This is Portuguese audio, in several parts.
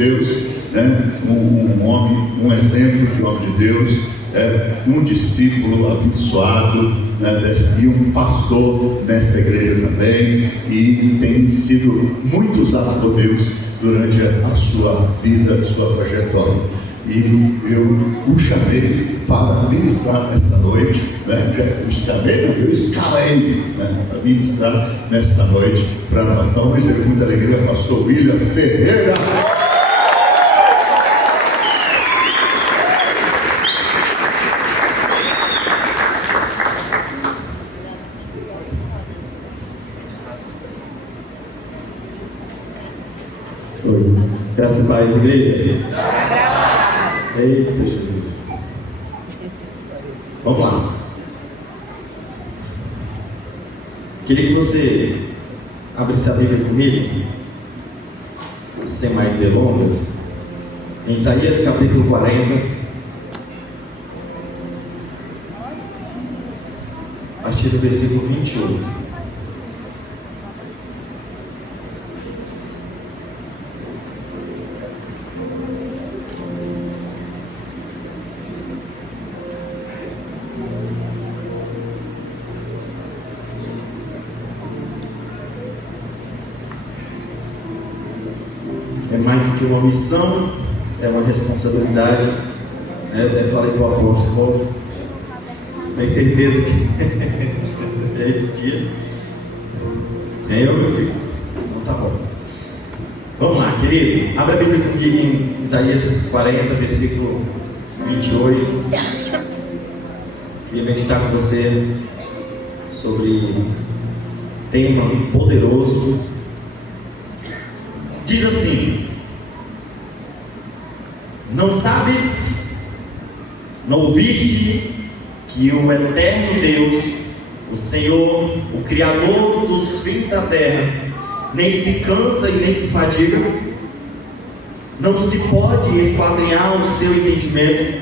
Deus, né? Um homem, um exemplo de homem de Deus, um discípulo abençoado, né? E um pastor nessa igreja também, e tem sido muito usado por Deus durante a sua vida, a sua trajetória. E eu o chamei para ministrar nessa noite, né? Eu escalei, né? Para ministrar nessa noite para nós. Então vamos receber muita alegria, pastor William Ferreira. Oi. Graças a Deus, igreja. Eita Jesus. Vamos lá. Queria que você abrisse a Bíblia comigo, sem mais delongas, em Isaías capítulo 40, a partir do versículo 28. É mais que uma missão, é uma responsabilidade. Eu falei para o apóstolo, tenho certeza que é esse dia. É eu, meu filho? Então tá bom. Vamos lá, querido. Abra a Bíblia comigo em Isaías 40, versículo 28. Queria meditar com você sobre um tema poderoso. Diz assim: não sabes, não ouviste que o eterno Deus, o Senhor, o Criador dos fins da terra, nem se cansa e nem se fadiga? Não se pode esquadrinhar o seu entendimento,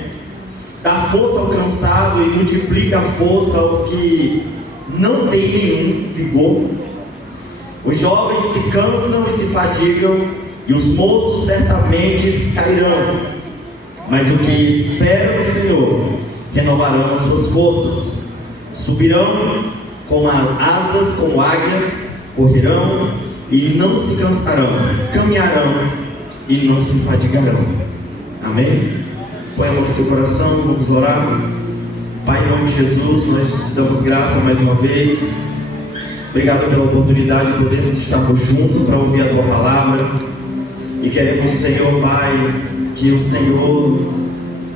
dá força ao cansado e multiplica a força aos que não têm nenhum vigor. Os jovens se cansam e se fadigam, e os moços certamente cairão. Mas o que espera no Senhor renovarão as suas forças, subirão com asas como águia, correrão e não se cansarão, caminharão e não se fadigarão. Amém? Põe a mão no seu coração, vamos orar. Pai, em nome de Jesus, nós damos graça mais uma vez. Obrigado pela oportunidade de podermos estarmos juntos para ouvir a Tua Palavra. E queremos, Senhor, Pai, que o Senhor,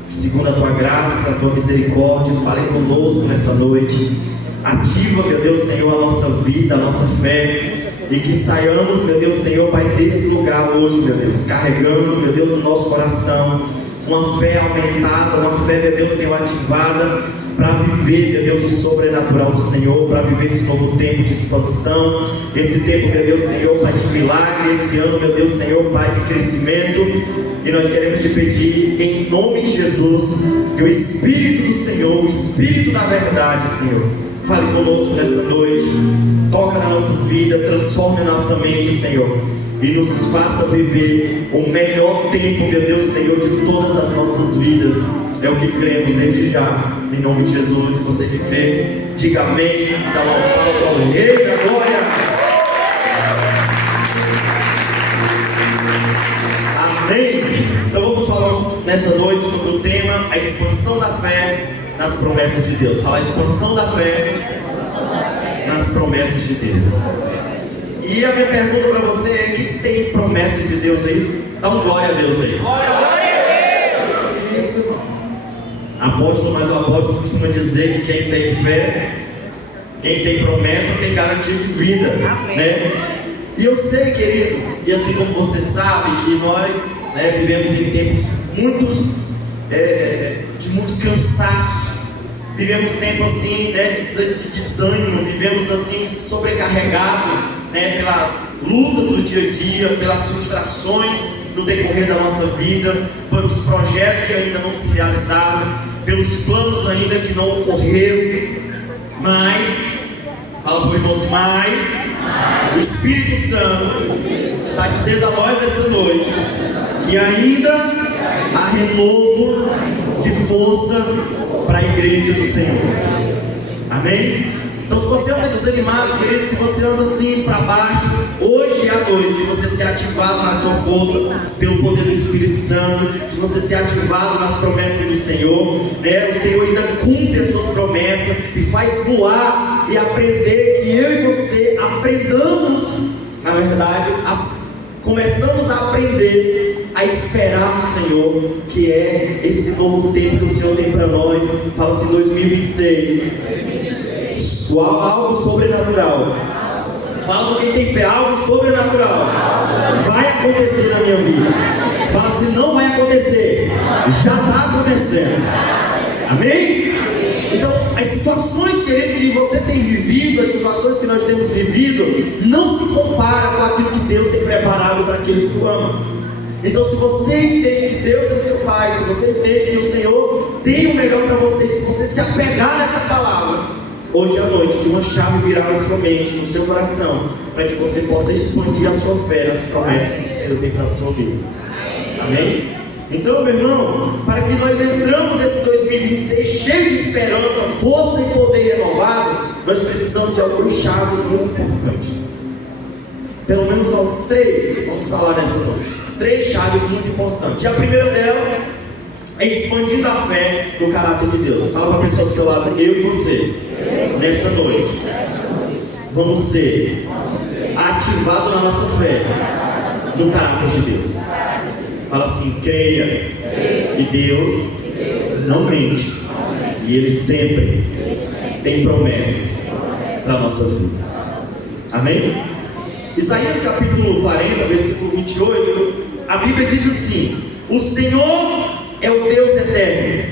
segundo a Tua graça, a Tua misericórdia, fale conosco nessa noite. Ativa, meu Deus, Senhor, a nossa vida, a nossa fé. E que saiamos, meu Deus, Senhor, Pai, desse lugar hoje, meu Deus, carregando, meu Deus, no nosso coração uma fé aumentada, uma fé, meu Deus, Senhor, ativada, para viver, meu Deus, o sobrenatural do Senhor, para viver esse novo tempo de expansão, esse tempo, meu Deus, Senhor, Pai, de milagre, esse ano, meu Deus, Senhor, Pai, de crescimento. E nós queremos te pedir, em nome de Jesus, que o Espírito do Senhor, o Espírito da verdade, Senhor, fale conosco nessa noite, toca nas nossas vidas, transforme a nossa mente, Senhor, e nos faça viver o melhor tempo, meu Deus, Senhor, de todas as nossas vidas. É o que cremos desde já, em nome de Jesus. Se você que crê, diga amém, dá uma pausa ao Rei da Glória. Amém. Então vamos falar nessa noite sobre o tema, a expansão da fé nas promessas de Deus. Fala, a expansão da fé nas promessas de Deus. E a minha pergunta para você é: que tem promessa de Deus aí? Dá um glória a Deus aí. Glória a Deus. Isso. Apóstolo, mas o apóstolo costuma dizer que quem tem fé, quem tem promessa, tem garantia de vida. Amém. Né? E eu sei, querido, e assim como você sabe, que nós, né, vivemos em tempos de muito cansaço. Vivemos tempo assim, né, de desânimo, vivemos assim sobrecarregados, né, pelas lutas do dia a dia, pelas frustrações no decorrer da nossa vida, pelos projetos que ainda não se realizaram, pelos planos ainda que não ocorreram. Mas, fala para o irmão, mas o Espírito Santo está dizendo a nós essa noite E ainda há renovo de força para a igreja do Senhor. Amém? Então, se você anda desanimado, querido, se você anda assim para baixo, hoje à noite, você ser ativado na sua força pelo poder do Espírito Santo, que você ser ativado nas promessas do Senhor, né? O Senhor ainda cumpre as suas promessas e faz voar e aprender, que eu e você aprendamos, na verdade, começamos a aprender a esperar no Senhor, que é esse novo tempo que o Senhor tem para nós. Fala assim, 2026. Algo sobrenatural. Fala com quem tem fé, algo sobrenatural vai acontecer na minha vida. Fala assim, não vai acontecer, já está acontecendo. Amém? Então, as situações, querido, que você tem vivido, as situações que nós temos vivido, não se compara com aquilo que Deus tem preparado para aqueles que o amam. Então, se você entende que Deus é seu Pai, se você entende que o Senhor tem o melhor para você, se você se apegar nessa palavra, hoje à noite, que uma chave virá na sua mente, no seu coração, para que você possa expandir a sua fé nas promessas que o Senhor tem para a sua vida. Amém? Então, meu irmão, para que nós entramos esse 2026 cheio de esperança, força e poder renovado, nós precisamos de algumas chaves muito importantes. Pelo menos 3, vamos falar nessa noite. 3 chaves muito importantes. E a primeira dela é expandindo a fé no caráter de Deus. Fala para a pessoa do seu lado, eu e você, nessa noite, vamos ser ativados na nossa fé no caráter de Deus. Fala assim, creia que Deus não mente e Ele sempre tem promessas para nossas vidas. Amém? Isaías capítulo 40, versículo 28, a Bíblia diz assim: o Senhor é o Deus eterno,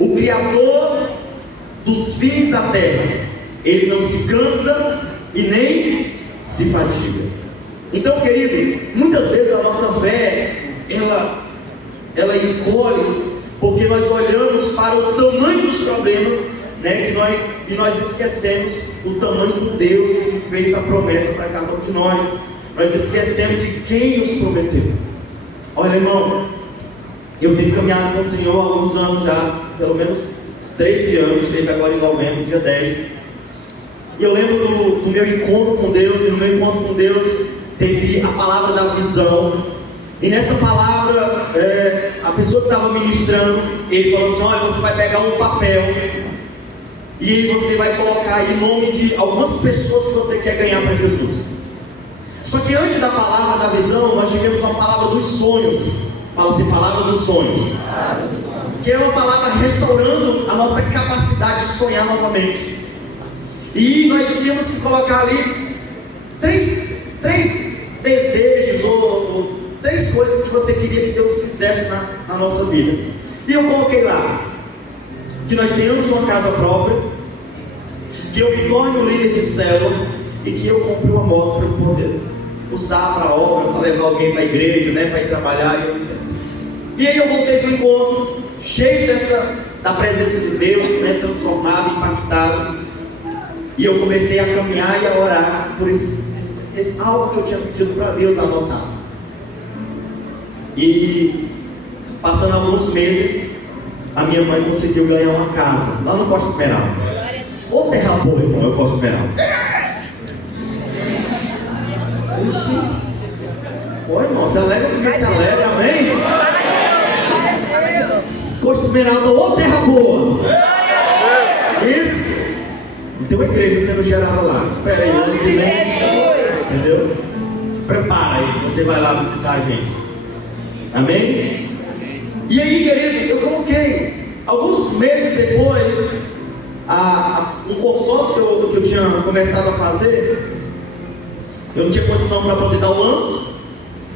o Criador dos fins da terra. Ele não se cansa e nem se fatiga. Então, querido, muitas vezes a nossa fé, ela encolhe, porque nós olhamos para o tamanho dos problemas, né, e nós esquecemos o tamanho do Deus que fez a promessa para cada um de nós. Nós esquecemos de quem nos prometeu. Olha, irmão, eu tenho caminhado com o Senhor há alguns anos já, pelo menos 13 anos, fez agora em novembro, dia 10. E eu lembro do meu encontro com Deus, e no meu encontro com Deus teve a palavra da visão. E nessa palavra, a pessoa que estava ministrando, ele falou assim: olha, você vai pegar um papel e você vai colocar aí o nome de algumas pessoas que você quer ganhar para Jesus. Só que antes da palavra da visão, nós tivemos uma palavra dos sonhos. Fala assim, palavra dos sonhos, que é uma palavra restaurando a nossa capacidade de sonhar novamente. E nós tínhamos que colocar ali três desejos ou 3 coisas que você queria que Deus fizesse na nossa vida. E eu coloquei lá que nós tenhamos uma casa própria, que eu me torne um líder de célula e que eu compre uma moto para eu poder usar para a obra, para levar alguém para a igreja, né, para ir trabalhar e etc. E aí eu voltei para o encontro, cheio da presença de Deus, né, transformado, impactado. E eu comecei a caminhar e a orar por esse algo que eu tinha pedido para Deus anotar. E passando alguns meses, a minha mãe conseguiu ganhar uma casa lá no Costa Esmeralda. Ô terra boa, irmão, eu Costa Esmeralda. Oi, irmão, se alegra porque se alegra, amém? Costa Esmeralda, ô terra boa. Isso. Tem uma igreja sendo gerada lá. Espera aí, ano que vem. Entendeu? Prepara aí, você vai lá visitar a gente. Amém? E aí, querido, eu coloquei. Alguns meses depois, um consórcio que eu tinha começado a fazer, eu não tinha condição para poder dar o lance.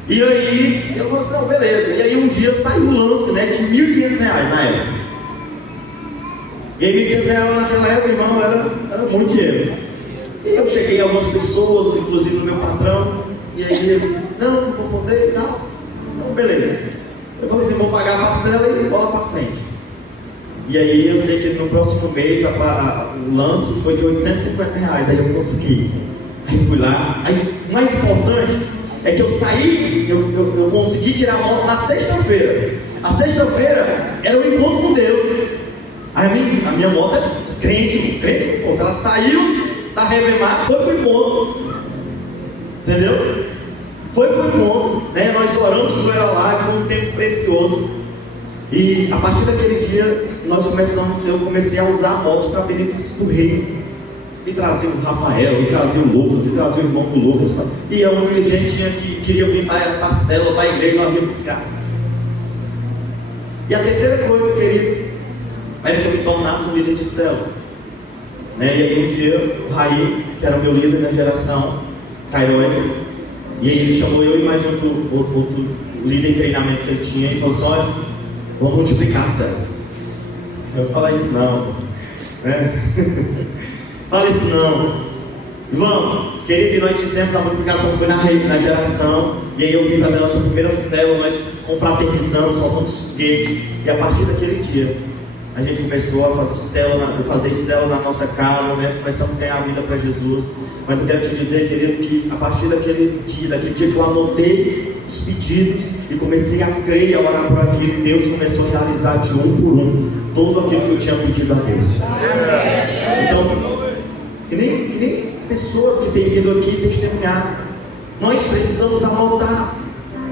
E aí, eu falei assim, não, beleza. E aí um dia saiu o lance, né, de R$1.500 na época. E aí R$1.500 naquela época, irmão, era muito dinheiro. E eu cheguei a algumas pessoas, inclusive o meu patrão, e aí ele, não vou poder e tal. Então, beleza. Eu falei assim, vou pagar a parcela e bola para frente. E aí eu sei que no próximo mês o lance foi de R$850, aí eu consegui. Aí fui lá. Aí, o mais importante é que eu saí, eu consegui tirar a moto na sexta-feira. A sexta-feira era o encontro com Deus. Aí a minha moto é crente, ela saiu da Revemar, foi pro encontro. Entendeu? Foi pro encontro, né? Nós oramos por ela lá, foi um tempo precioso. E a partir daquele dia, eu comecei a usar a moto para benefício do reino. E trazia o Rafael, e trazia o Lucas, e trazia o irmão do Lucas. E onde a gente queria vir para a célula, para a igreja, nós íamos buscar. E a terceira coisa, querido, era que eu me tornasse um líder de célula. Né? E aí um dia, o Raí, que era o meu líder na geração, Cairóis, e aí ele chamou eu e mais outro líder em treinamento que ele tinha, e falou assim: olha, vamos multiplicar a célula. Eu falei isso não. Fala isso não. Vamos, querido, nós fizemos a multiplicação, foi na geração. E aí eu fiz a nossa primeira célula, nós confraternizamos, soltamos foguete. E a partir daquele dia, a gente começou a fazer célula na nossa casa, né? Começamos a ganhar a vida para Jesus. Mas eu quero te dizer, querido, que a partir daquele dia que eu anotei os pedidos e comecei a crer e a orar por aquilo, Deus começou a realizar de um por um tudo aquilo que eu tinha pedido a Deus. Então, e nem pessoas que têm vindo aqui testemunhar. Nós precisamos anotar,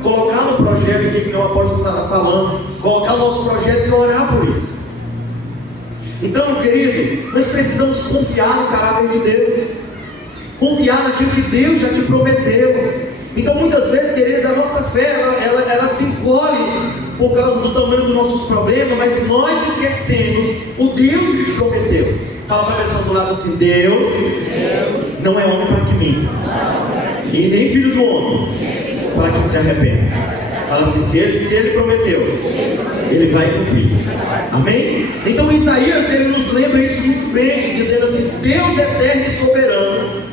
colocar no projeto o que o apóstolo está falando, colocar o nosso projeto e orar por isso. Então, querido, nós precisamos confiar no caráter de Deus, confiar naquilo que Deus já te prometeu. Então, muitas vezes, querido, a nossa fé ela se encolhe por causa do tamanho dos nossos problemas, mas nós esquecemos o Deus que te prometeu. Fala para a pessoa do lado assim: Deus não é homem para que minta, e nem filho do homem para que se arrependa. Fala assim: se ele prometeu, ele vai cumprir. Amém? Então Isaías, ele nos lembra isso muito bem, dizendo assim: Deus é eterno e soberano.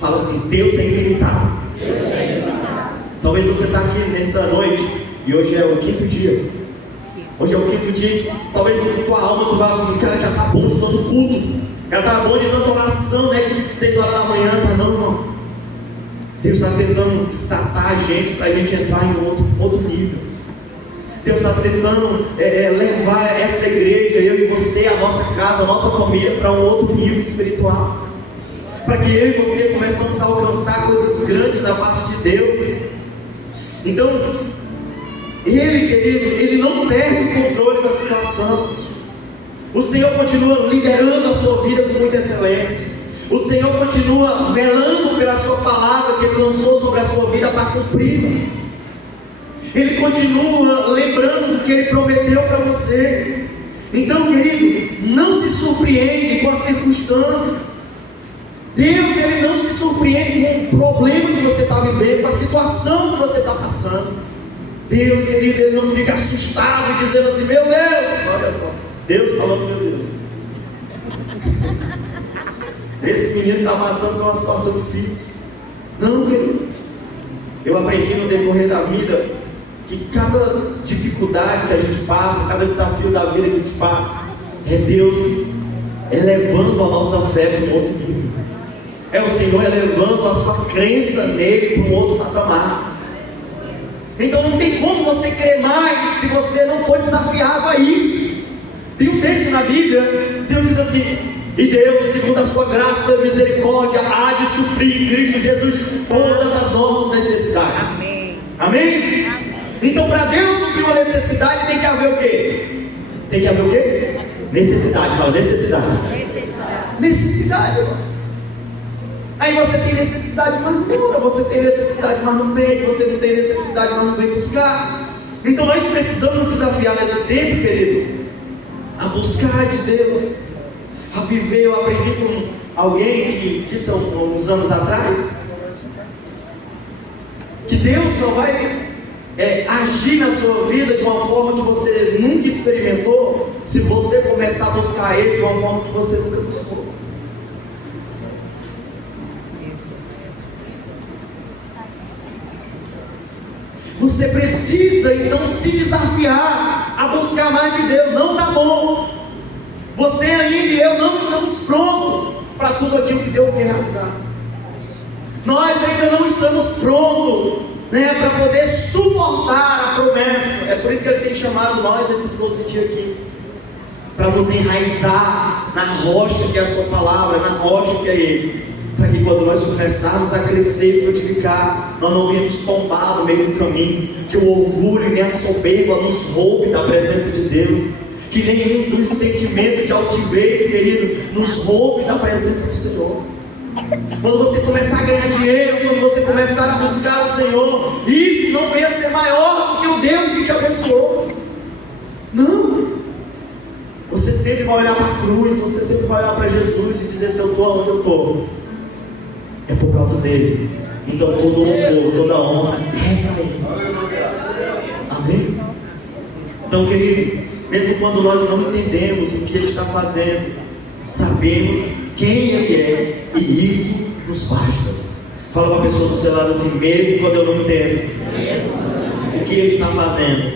Fala assim: Deus é ilimitado. Talvez você está aqui nessa noite e hoje é o quinto dia. Hoje é o quinto dia que talvez na tua alma tu fala assim: cara, já está bom de tanto culto, já está bom de tanta oração, né? De 6 horas da manhã, tá? Não, irmão. Deus está tentando desatar a gente para a gente entrar em outro nível. Deus está tentando levar essa igreja, eu e você, a nossa casa, a nossa família, para um outro nível espiritual. Para que eu e você começamos a alcançar coisas grandes da parte de Deus. Então, Ele, querido, Ele não perde o controle da situação. O Senhor continua liderando a sua vida com muita excelência. O Senhor continua velando pela sua palavra que Ele lançou sobre a sua vida para cumpri-la. Ele continua lembrando do que Ele prometeu para você. Então, querido, não se surpreende com a circunstância. Deus, Ele não se surpreende com o problema que você está vivendo, com a situação que você está passando. Deus, querido, Ele não fica assustado dizendo assim: meu Deus, olha só, Deus falando, meu Deus, esse menino está passando por uma situação difícil. Não, querido. Eu aprendi no decorrer da vida que cada dificuldade que a gente passa, cada desafio da vida que a gente passa, é Deus elevando a nossa fé para um outro nível. É o Senhor elevando a sua crença nele para um outro patamar. Então não tem como você crer mais se você não for desafiado a isso. Tem um texto na Bíblia, Deus diz assim: e Deus, segundo a sua graça e misericórdia, há de suprir em Cristo Jesus todas as nossas necessidades. Amém? Amém? Então, para Deus suprir uma necessidade, tem que haver o quê? Tem que haver o quê? Necessidade. Fala, necessidade. Necessidade. Aí você tem necessidade, mas não ora. Você tem necessidade, mas não pede. Você não tem necessidade, mas não vem buscar. Então nós precisamos desafiar nesse tempo, querido, a buscar de Deus, a viver. Eu aprendi com alguém que disse há uns anos atrás que Deus só vai agir na sua vida de uma forma que você nunca experimentou se você começar a buscar Ele de uma forma que você nunca buscou. Você precisa então se desafiar a buscar mais de Deus. Não está bom. Você ainda e eu não estamos prontos para tudo aquilo que Deus quer realizar. Nós ainda não estamos prontos né, para poder suportar a promessa. É por isso que Ele tem chamado nós esses 12 dias aqui, para nos enraizar na rocha que é a sua palavra, na rocha que é Ele, para que quando nós começarmos a crescer e frutificar, nós não venhamos tombar no meio do caminho, que o orgulho nem a soberba nos roube da presença de Deus, que nenhum dos sentimentos de altivez, querido, nos roube da presença do Senhor. Quando você começar a ganhar dinheiro, quando você começar a buscar o Senhor, isso não venha ser maior do que o Deus que te abençoou. Não. Você sempre vai olhar para a cruz, você sempre vai olhar para Jesus e dizer: se eu estou onde eu estou, é por causa dele. Então todo louvor, toda honra é para ele. Amém? Então, querido, mesmo quando nós não entendemos o que Ele está fazendo, sabemos quem Ele é, e isso nos basta. Fala para a pessoa do seu lado assim: mesmo quando eu não entendo o que Ele está fazendo,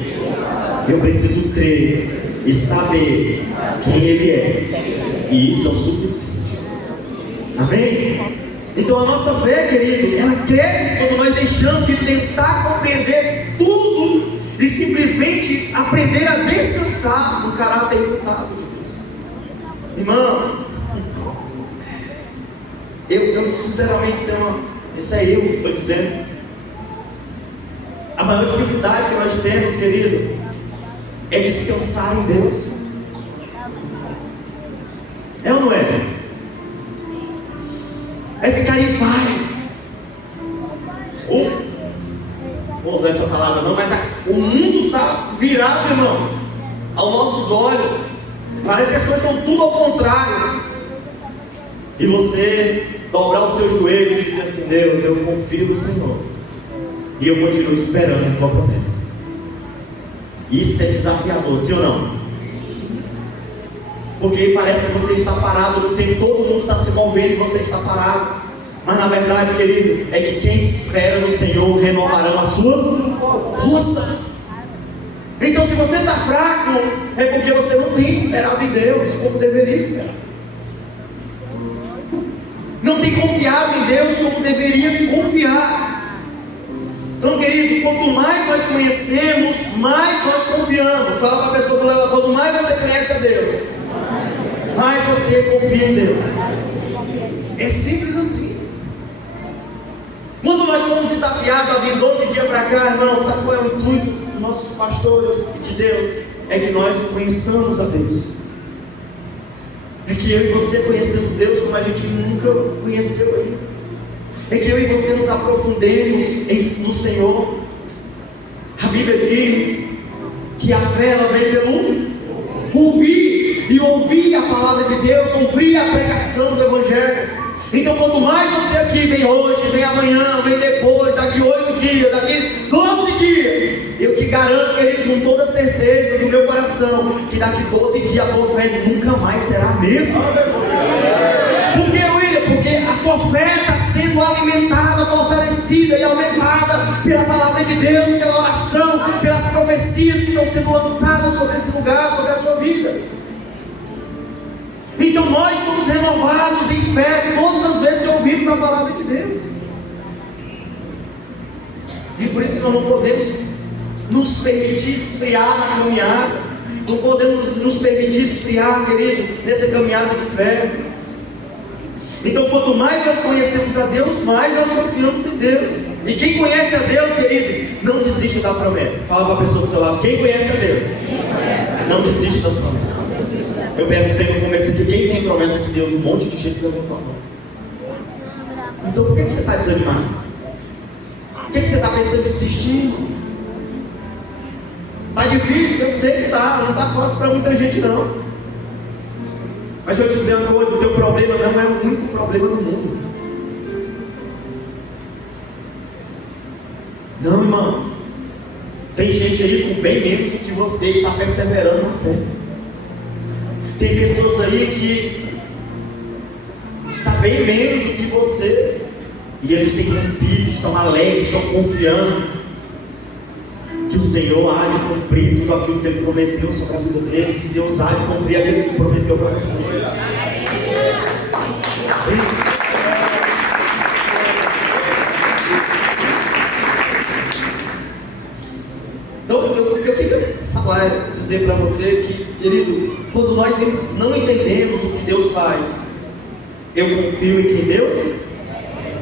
eu preciso crer e saber quem Ele é, e isso é o suficiente. Amém? Então a nossa fé, querido, ela cresce quando nós deixamos de tentar compreender tudo e simplesmente aprender a descansar no caráter imutado de Deus. Irmão, eu sinceramente, isso é eu que estou dizendo. A maior dificuldade que nós temos, querido, é descansar em Deus. É ou não é? É ficar em paz. Vou usar essa palavra não, mas o mundo está virado, irmão, aos nossos olhos. Parece que as coisas estão tudo ao contrário. E você dobrar o seu joelho e dizer assim: Deus, eu confio no Senhor, e eu continuo esperando a tua promessa. Isso é desafiador, sim ou não? Porque parece que você está parado no tempo, todo mundo está se movendo e você está parado. Mas na verdade, querido, é que quem espera no Senhor renovarão as suas forças. Então, se você está fraco, é porque você não tem esperado em Deus como deveria esperar. Não tem confiado em Deus como deveria confiar. Então, querido, quanto mais nós conhecemos, mais nós confiamos. Fala para a pessoa do lado: quanto mais você conhece a Deus, mais você confia em Deus. É simples assim. Quando nós somos desafiados a vir 12 dias para cá, irmão, sabe qual é o intuito dos nossos pastores e de Deus? É que nós conheçamos a Deus. É que eu e você conhecemos Deus como a gente nunca conheceu ainda. É que eu e você nos aprofundemos no Senhor. A Bíblia diz que a fé ela vem pelo ouvir, e ouvir a palavra de Deus, ouvir a pregação do Evangelho. Então, quanto mais você aqui vem hoje, vem amanhã, vem depois, daqui 8 dias, daqui 12 dias, eu te garanto, querido, com toda certeza do meu coração, que daqui 12 dias a tua fé nunca mais será a mesma. Por que, William? Porque a tua fé está sendo alimentada, fortalecida e aumentada pela palavra de Deus, pela oração, pelas profecias que estão sendo lançadas sobre esse lugar, sobre a sua vida. Então nós somos renovados em fé todas as vezes que ouvimos a palavra de Deus. E por isso que nós não podemos nos permitir esfriar na caminhada. Não podemos nos permitir esfriar, querido, nessa caminhada de fé. Então, quanto mais nós conhecemos a Deus, mais nós confiamos em Deus. E quem conhece a Deus, querido, não desiste da promessa. Fala para a pessoa do seu lado: quem conhece a Deus, não desiste das promessas. Eu perguntei no começo aqui: quem tem promessa de Deus? Um monte de gente levantou a mão. Então, por que você está desanimado? Por que você está pensando em desistir? Está difícil, eu sei que está. Não está fácil para muita gente, não. Mas deixa eu te dizer uma coisa: o teu problema não é o único problema do mundo. Não, irmão. Tem gente aí com bem menos do que você e está perseverando na fé. Tem pessoas aí que está bem menos do que você, e eles têm rompido, estão alegres, estão confiando que o Senhor há de cumprir tudo aquilo que Ele prometeu sobre a vida deles, e Deus há de cumprir aquilo que Ele prometeu para você. vai dizer para você que, querido, quando nós não entendemos o que Deus faz, eu confio em quem Deus?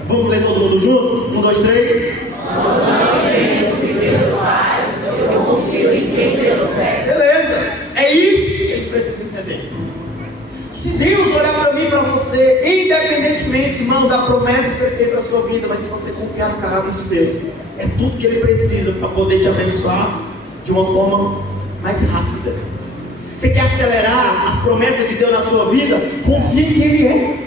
Vamos ler todo mundo junto? 1, 2, 3. Quando não entendo o que Deus faz, eu confio em quem Deus é. Beleza, é isso que ele precisa entender. Se Deus olhar para mim e para você, independentemente, irmão, da promessa que Ele tem para a sua vida, mas se você confiar no caráter de Deus, é tudo que Ele precisa para poder te abençoar de uma forma mais rápida. Você quer acelerar as promessas de Deus na sua vida? Confie em quem Ele é.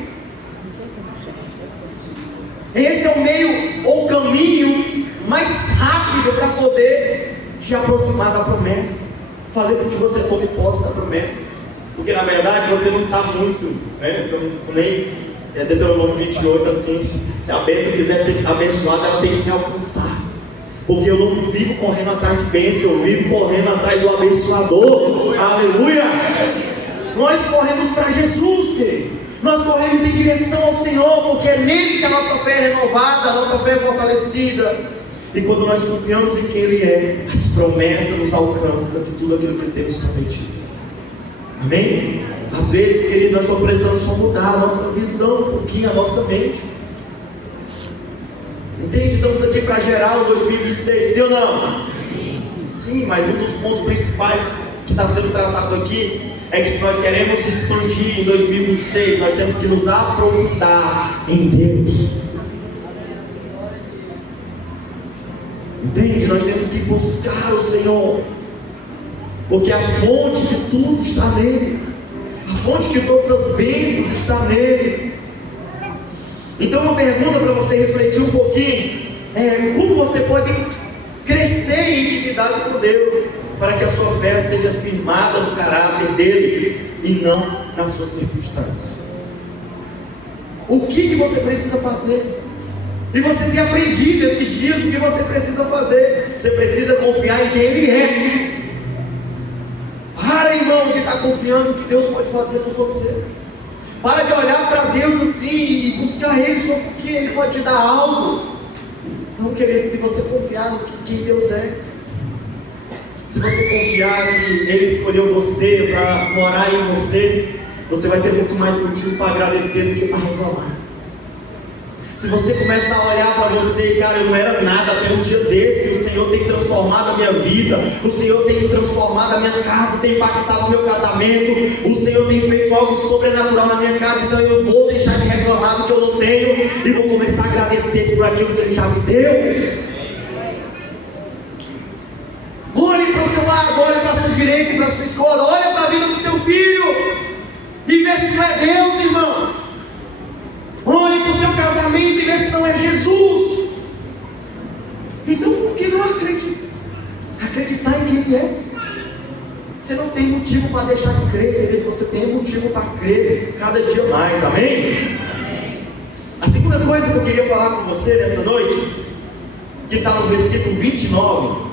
Esse é o meio ou caminho mais rápido para poder te aproximar da promessa, fazer com que você tome posse da promessa. Porque na verdade você não está muito, né? Nem Deuteronômio 28, assim, se a bênção quiser ser abençoada, ela tem que me alcançar. Porque eu não vivo correndo atrás de bênção, eu vivo correndo atrás do abençoador. Aleluia! Nós corremos para Jesus, querido. Nós corremos em direção ao Senhor, porque é nele que a nossa fé é renovada, a nossa fé é fortalecida. E quando nós confiamos em quem Ele é, as promessas nos alcançam de tudo aquilo que temos prometido. Amém? Às vezes, querido, nós estamos precisando só mudar a nossa visão um pouquinho, a nossa mente. Entende? Estamos aqui para gerar o 2026, sim ou não? Sim, mas um dos pontos principais que está sendo tratado aqui é que se nós queremos expandir em 2026, nós temos que nos aprofundar em Deus. Entende? Nós temos que buscar o Senhor, porque a fonte de tudo está nele, a fonte de todas as bênçãos está nele. Então uma pergunta para você refletir um pouquinho é: como você pode crescer em intimidade com Deus, para que a sua fé seja firmada no caráter dele e não nas suas circunstâncias? O que você precisa fazer? E você tem aprendido esses dias o que você precisa fazer. Você precisa confiar em quem Ele é. Para, irmão, de estar confiando que Deus pode fazer por você. Para de olhar para Deus assim e buscar Ele só porque Ele pode te dar algo. Não, querido, se você confiar no quem Deus é, se você confiar que Ele escolheu você para morar em você, você vai ter muito mais motivo para agradecer do que para reclamar. Se você começa a olhar para você, cara, eu não era nada até um dia desse, o Senhor tem transformado a minha vida, o Senhor tem transformado a minha casa, tem impactado o meu casamento, o Senhor tem feito algo sobrenatural na minha casa, então eu vou deixar de reclamar do que eu não tenho e vou começar a agradecer por aquilo que Ele já me deu. Olhe para o seu lado, olhe para a sua direita e para a sua esquerda, olhe para a vida do seu filho e vê se não é Deus, irmão. Olhe para o seu casamento e vê se não é Jesus. Então por que não acreditar em quem Ele é? Você não tem motivo para deixar de crer, você tem motivo para crer cada dia mais, amém? A segunda coisa que eu queria falar com você nessa noite, que está no versículo 29,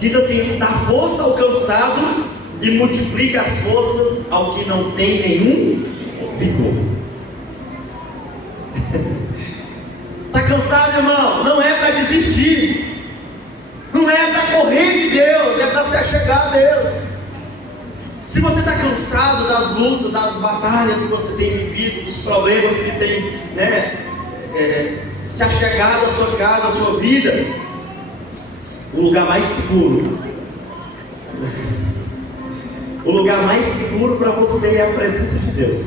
diz assim: dá força ao cansado e multiplica as forças ao que não tem nenhum vigor. Está cansado, irmão? Não é para desistir, não é para correr de Deus, é para se achegar a Deus. Se você está cansado das lutas, das batalhas que você tem vivido, dos problemas que tem, se achegado à sua casa, à sua vida, o lugar mais seguro para você é a presença de Deus.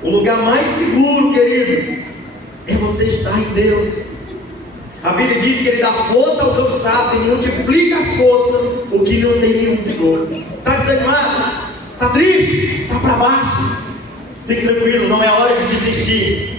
O lugar mais seguro, querido, é você estar em Deus. A Bíblia diz que Ele dá força ao cansado e multiplica as forças o que não tem nenhum vigor. Está desanimado? Está triste? Está para baixo? Fique tranquilo, não é hora de desistir.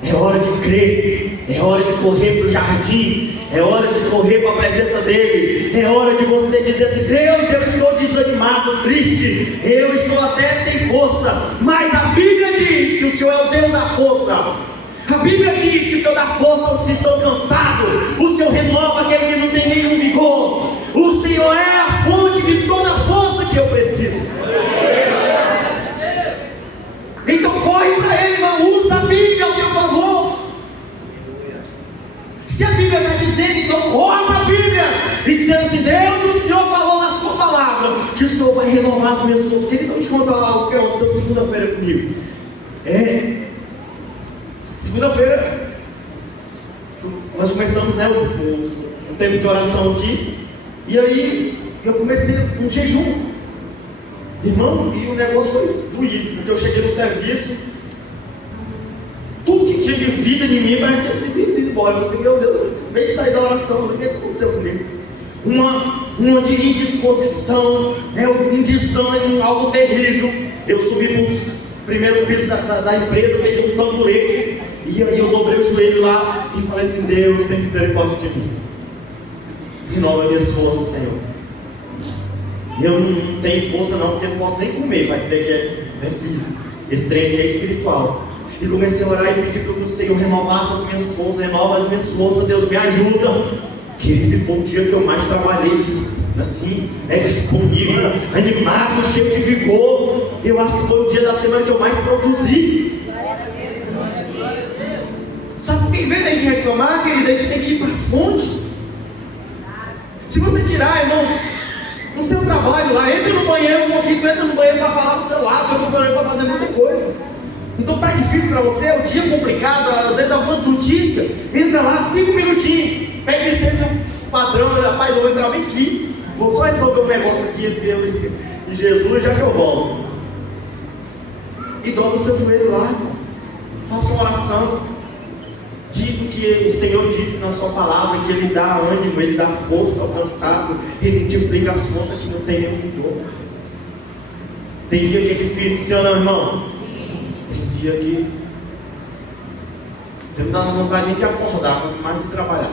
É hora de crer, é hora de correr para o jardim, é hora de correr para a presença dEle, é hora de você dizer assim: Deus, eu estou desanimado, triste, eu estou até sem força, mas a Bíblia diz que o Senhor é o Deus da força. A Bíblia diz que o Senhor dá força aos que estão cansados, o Senhor renova aquele que não tem nenhum vigor, o Senhor é a fonte de toda a força que eu preciso. e dizendo assim: Deus, o Senhor falou na sua palavra que o Senhor vai renovar as minhas forças. Queria te contar algo que aconteceu segunda-feira comigo. Segunda-feira nós começamos, né, o tempo de oração aqui. E aí eu comecei um jejum, irmão, e o negócio foi doído, porque eu cheguei no serviço, tudo que tinha de vida em mim para tinha sido ido embora. Eu falei: meu Deus, veio de sair da oração, o que aconteceu comigo? Uma indisposição, um desânimo, algo terrível. Eu subi para o primeiro piso da empresa, peguei um tamborete, e aí eu dobrei o joelho lá e falei assim: Deus, tem misericórdia de mim, renova minhas forças, Senhor. Eu não tenho força não, porque eu não posso nem comer, vai dizer que é físico. Esse trem aqui é espiritual. E comecei a orar e pedir para o Senhor renovasse as minhas forças, renova as minhas forças, Deus me ajuda. Que foi o dia que eu mais trabalhei, assim, disponível, animado, cheio de vigor. Eu acho que foi o dia da semana que eu mais produzi. Sabe por que em vez de a gente reclamar, querida, a gente tem que ir para a fonte? Se você tirar, irmão, no seu trabalho lá, entra no banheiro um pouquinho, entra no banheiro para falar do seu lado, entra no banheiro para fazer muita coisa. Então está difícil para você, é um dia complicado, às vezes algumas notícias, entra lá 5 minutinhos, pede licença, patrão, rapaz, eu vou entrar bem aqui, vou só resolver um negócio aqui, Deus e Jesus, já que eu volto. E dobra o seu joelho lá, faça uma oração, diz o que o Senhor disse na sua palavra, que Ele dá ânimo, Ele dá força ao cansado, Ele multiplica as forças que não tem nenhum vigor. Tem dia que é difícil, sim ou não, irmão? Tem dia que você não dá vontade nem de acordar, quanto mais de trabalhar.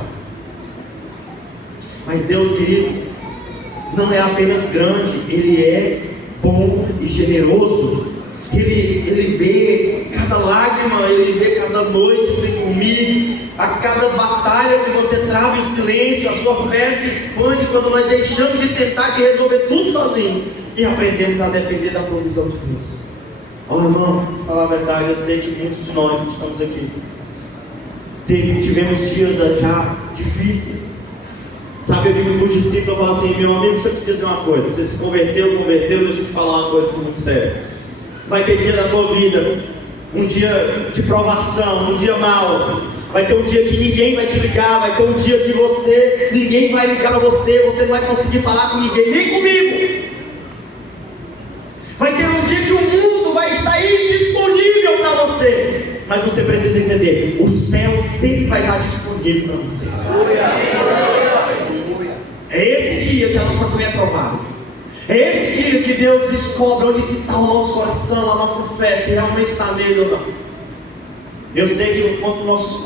Mas Deus, querido, não é apenas grande, Ele é bom e generoso. Ele vê cada lágrima, Ele vê cada noite sem dormir, a cada batalha que você trava em silêncio. A sua fé se expande quando nós deixamos de tentar de resolver tudo sozinho e aprendemos a depender da provisão de Deus. Olha, irmão, para falar a verdade, eu sei que muitos de nós que estamos aqui tivemos dias já difíceis. Sabe, eu digo para os discípulos, eu falo assim: meu amigo, deixa eu te dizer uma coisa, você se converteu, deixa eu te falar uma coisa muito séria. Vai ter dia da tua vida, um dia de provação, um dia mau. Vai ter um dia que ninguém vai te ligar, vai ter um dia que ninguém vai ligar para você, você não vai conseguir falar com ninguém, nem comigo. Vai ter um dia que o mundo vai estar indisponível para você, mas você precisa entender: o céu sempre vai estar disponível para você. É esse dia que a nossa fé é provada. É esse dia que Deus descobre onde está o nosso coração, a nossa fé, se realmente está nele ou não. Eu sei que quando nossos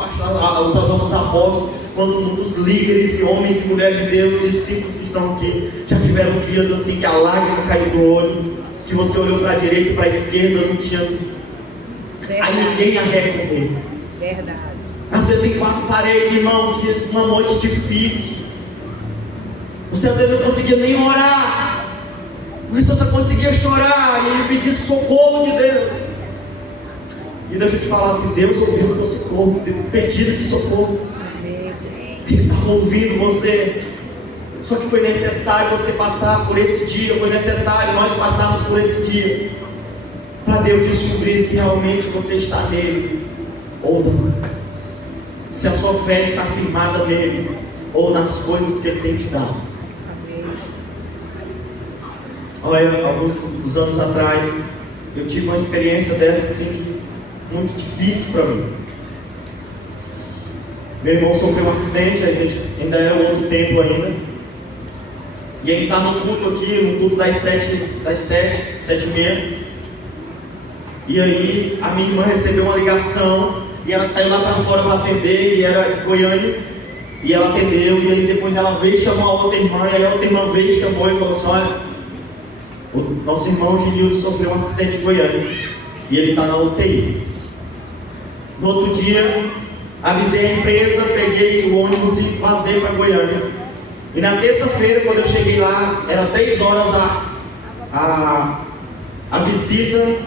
apóstolos, quando os líderes e homens e mulheres de Deus, discípulos que estão aqui, já tiveram dias assim que a lágrima caiu do olho, que você olhou para a direita e para a esquerda, não tinha a ninguém a recorrer. Verdade. Às vezes em 4 paredes, irmão, uma noite difícil. Você às vezes não conseguia nem orar, mas você só conseguia chorar e pedir socorro de Deus. E deixa eu te falar assim: Deus ouviu o teu socorro, o pedido de socorro. Ele estava ouvindo você. Só que foi necessário você passar por esse dia, foi necessário nós passarmos por esse dia, para Deus descobrir se realmente você está nele ou não. Se a sua fé está firmada nele ou nas coisas que Ele tem te dado. Olha, alguns anos atrás, eu tive uma experiência dessa assim, muito difícil para mim. Meu irmão sofreu um acidente, a gente ainda era outro tempo ainda. E a gente está no culto aqui, no culto das 7h30. E aí a minha irmã recebeu uma ligação e ela saiu lá para fora para atender, e era de Goiânia. E ela atendeu, e aí depois ela veio e chamou a outra irmã, e aí a outra irmã veio e chamou e falou assim: olha, o nosso irmão Genildo sofreu um acidente em Goiânia e ele está na UTI. No outro dia, avisei a empresa, peguei o ônibus e vazei para Goiânia. E na terça-feira, quando eu cheguei lá, era 3 horas a visita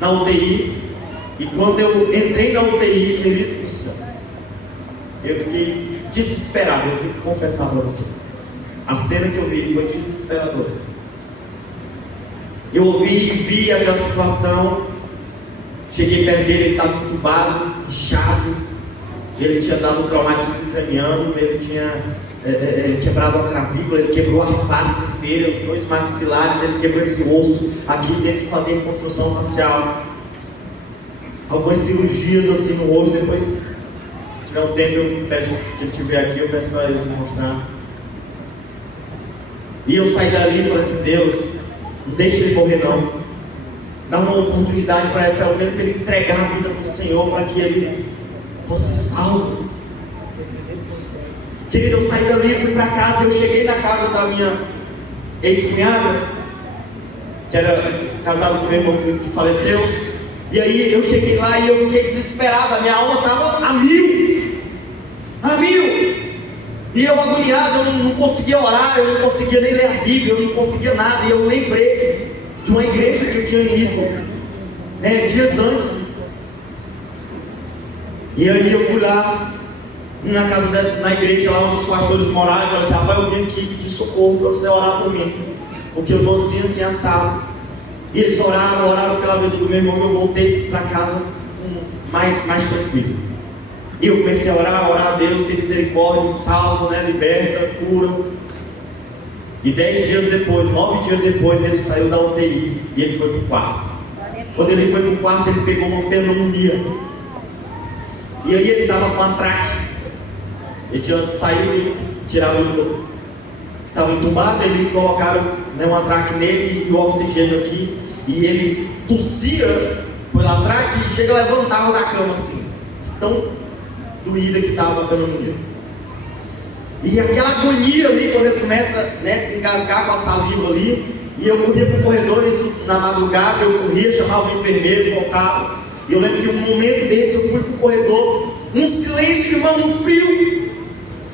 na UTI. E quando eu entrei na UTI, querido do céu, eu fiquei desesperado, eu tenho que confessar para você. A cena que eu vi foi desesperadora. Eu ouvi e vi aquela situação. Cheguei perto dele, ele estava entubado, inchado. Ele tinha dado um traumatismo craniano, ele tinha quebrado a clavícula, ele quebrou a face inteira, os dois maxilares, ele quebrou esse osso aqui, teve que fazer reconstrução facial. Algumas cirurgias assim no rosto, depois, se tiver um tempo, eu peço que ele estiver aqui, eu peço para ele me mostrar. E eu saí dali e falei assim: Deus, não deixa ele morrer não. Dá uma oportunidade para ele, pelo menos para ele entregar a vida para o Senhor, para que ele fosse salvo. Querido, eu saí dali, fui para casa, eu cheguei na casa da minha ex-cunhada, que era casada com o meu irmão que faleceu. E aí eu cheguei lá e eu fiquei desesperado, a minha alma estava a mil. E eu agoniado, eu não conseguia orar, eu não conseguia nem ler a Bíblia, eu não conseguia nada. E eu lembrei de uma igreja que eu tinha ido dias antes. E aí eu fui lá na casa na igreja, lá onde os pastores moravam, e falei assim: rapaz, eu vim aqui pedir socorro para você orar por mim, porque eu estou assim assado. E eles oraram pela vida do meu irmão, e eu voltei para casa mais tranquilo. E eu comecei a orar a Deus, ter misericórdia, salvo, liberta, cura. E 10 dias depois, 9 dias depois, ele saiu da UTI e ele foi para o quarto. Quando ele foi para o quarto, ele pegou uma pneumonia. E aí ele estava com atraque. Ele tinha saído, tirado, estava entubado, ele colocaram um atraque nele e o oxigênio aqui. E ele tossia pelo atraque e chega a levantar da cama assim. Tão doída que estava a pneumonia. E aquela agonia ali, quando ele começa a se engasgar com a saliva ali. E eu corria para o corredor, isso na madrugada, eu corria, chamava o enfermeiro, voltava. E eu lembro que um momento desse eu fui para o corredor, um silêncio, irmão, um frio.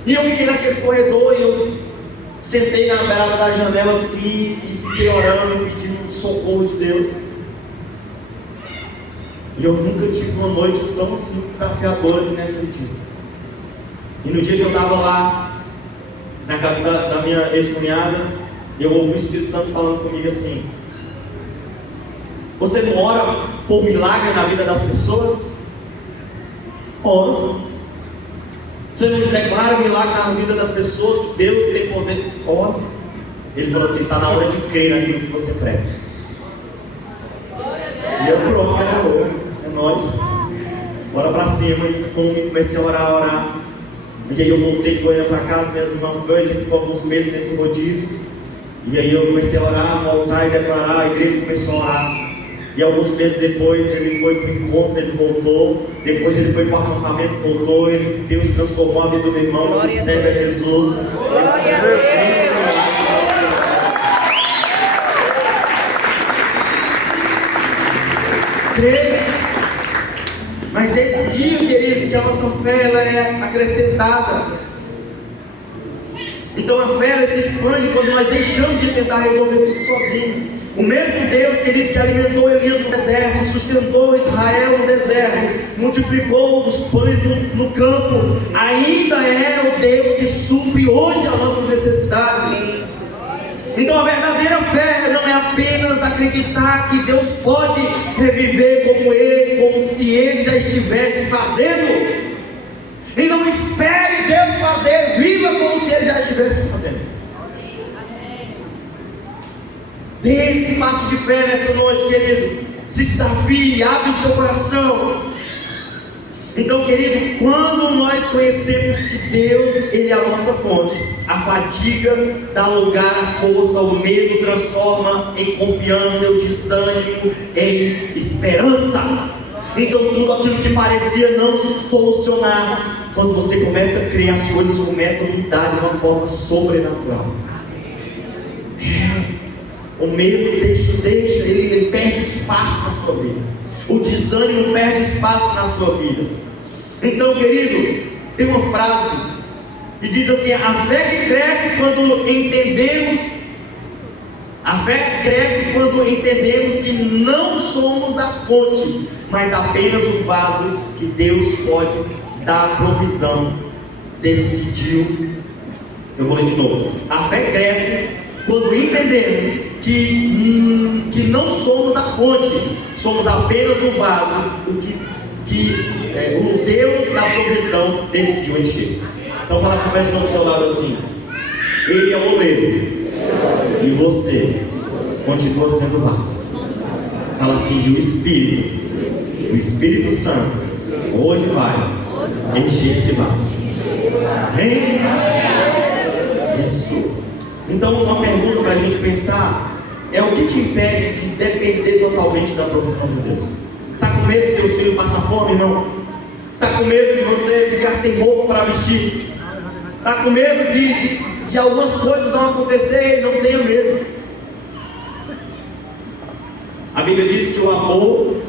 E eu fiquei naquele corredor e eu sentei na beirada da janela assim, e fiquei orando, pedindo socorro de Deus. E eu nunca tive uma noite tão assim desafiadora que naquele dia. E no dia que eu estava lá, na casa da minha ex-cunhada, eu ouvi o Espírito Santo falando comigo assim: você não ora por milagre na vida das pessoas? Ora. Você não declara milagre na vida das pessoas, que Deus tem poder? Ora. Ele falou assim: está na hora de crer naquilo que você prega. E eu pronto, é nóis. Bora pra cima, e fome, comecei a orar. E aí eu voltei correndo para casa, minhas irmãs foi, a gente ficou alguns meses nesse rodízio. E aí eu comecei a orar, voltar e declarar, a igreja começou a orar. E alguns meses depois ele foi para o encontro, ele voltou. Depois ele foi para o acampamento, voltou. Deus transformou a vida do meu irmão, que serve a Jesus. Glória a Deus. Mas esse dia, querido, que a nossa fé ela é acrescentada. Então a fé ela se expande quando nós deixamos de tentar resolver tudo sozinho. O mesmo Deus, querido, que alimentou Elias no deserto, sustentou Israel no deserto, multiplicou os pães no campo, ainda é o Deus que supre hoje a nossa necessidade. Então a verdadeira fé não é apenas acreditar que Deus pode reviver como Ele, como se Ele já estivesse fazendo. E não espere Deus fazer, viva como se Ele já estivesse fazendo. Dê esse passo de fé nessa noite, querido. Se desafie, abre o seu coração. Então, querido, quando nós conhecemos que Deus, Ele é a nossa fonte, a fadiga dá lugar à força, o medo transforma em confiança, o desânimo em esperança. Então, tudo aquilo que parecia não se solucionar, quando você começa a crer, as coisas começam a mudar de uma forma sobrenatural. O medo deixa, ele perde espaço na sua vida. O desânimo perde espaço na sua vida. Então, querido, tem uma frase que diz assim: a fé que cresce quando entendemos, a fé cresce quando entendemos que não somos a fonte, mas apenas o vaso que Deus pode dar provisão, decidiu Eu vou ler de novo. A fé cresce quando entendemos que não somos a fonte, somos apenas o vaso, o Deus da provisão decidiu encher. Então fala com a pessoa do seu lado assim: Ele é o oleiro e você continua sendo o vaso. Fala assim: e o Espírito Santo hoje vai encher esse vaso. Amém? Isso. Então uma pergunta para a gente pensar é: o que te impede de depender totalmente da provisão de Deus? Está com medo que teus filhos passem fome, irmão? Está com medo de você ficar sem roupa para vestir? Está com medo de algumas coisas não acontecer? Não tenha medo. A Bíblia diz que o amor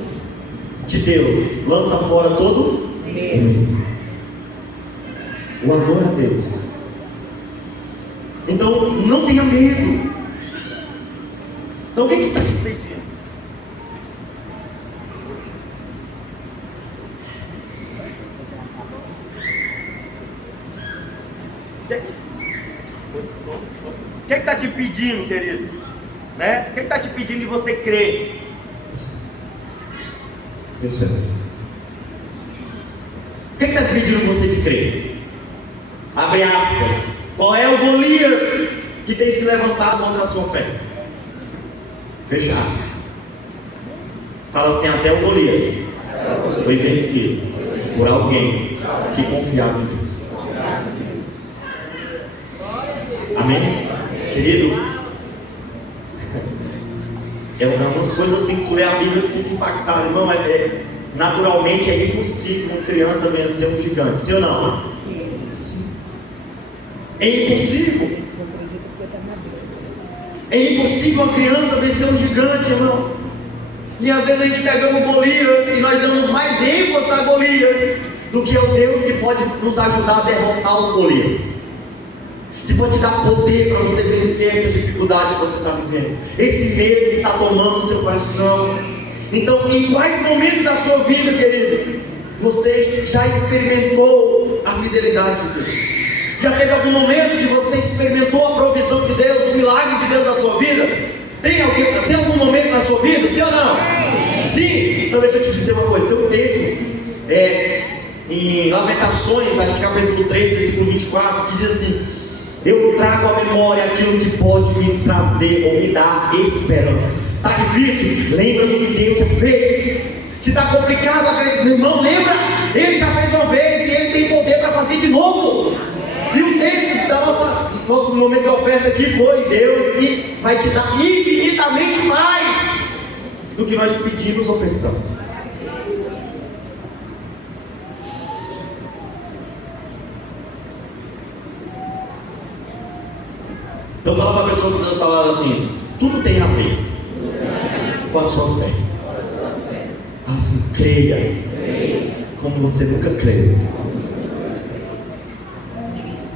de Deus lança fora todo medo. O amor a Deus. Então não tenha medo. Então o que está te impedindo? O que está te pedindo, querido? Né? O que está te pedindo de você crer? O que está te pedindo de você de crer? Abre aspas. Qual é o Golias que tem se levantado contra a sua fé? Fecha aspas. Fala assim: até o Golias foi vencido por alguém que confiava em Deus. Amém? Querido, é umas coisas assim que lê a Bíblia e fica impactado. Irmão, naturalmente é impossível uma criança vencer um gigante, sim ou não? Sim. É impossível. É impossível uma criança vencer um gigante, irmão. E às vezes a gente pega o Golias e nós damos mais ênfase a Golias do que ao Deus que pode nos ajudar a derrotar o Golias, que pode te dar poder para você vencer essa dificuldade que você está vivendo, esse medo que está tomando o seu coração. Então, em quais momentos da sua vida, querido, você já experimentou a fidelidade de Deus? Já teve algum momento que você experimentou a provisão de Deus, o milagre de Deus na sua vida? Tem algum momento na sua vida, sim ou não? Sim? Então deixa eu te dizer uma coisa. Tem um texto em Lamentações, acho que capítulo 3, versículo 24, que diz assim: eu trago à memória aquilo que pode me trazer ou me dar esperança. Está difícil? Lembra do que Deus já fez. Se está complicado, meu irmão, lembra? Ele já fez uma vez e Ele tem poder para fazer de novo. E o texto da nosso momento de oferta aqui foi: Deus que vai te dar infinitamente mais do que nós pedimos ou pensamos. Então fala para a pessoa que está do seu lado assim: tudo tem a ver com a sua fé. Fala assim: creia como você nunca creu.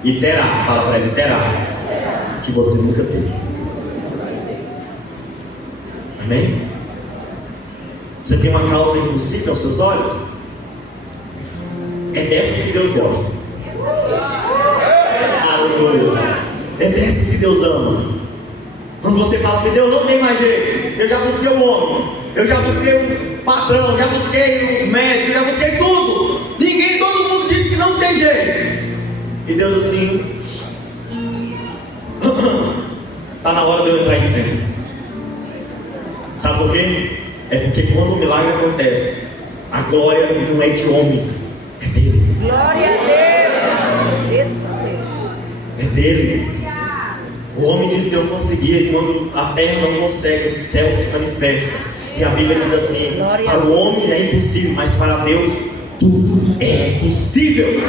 E terá, fala para ele: terá, que você nunca teve. Amém? Você tem uma causa impossível aos seus olhos? É dessas que Deus gosta. Aleluia. É dessas que Deus ama. Quando você fala assim: Deus, não tem mais jeito, eu já busquei o homem, eu já busquei o patrão, eu já busquei o médico, eu já busquei tudo, todo mundo diz que não tem jeito. E Deus assim: está na hora de eu entrar em cena. Sabe por quê? É porque quando o milagre acontece, a glória não é de homem, é dele. Glória a Deus. É dele. O homem diz que eu não conseguia, e quando a terra não consegue, o céu se manifesta. E a Bíblia diz assim: para o homem é impossível, mas para Deus tudo é possível.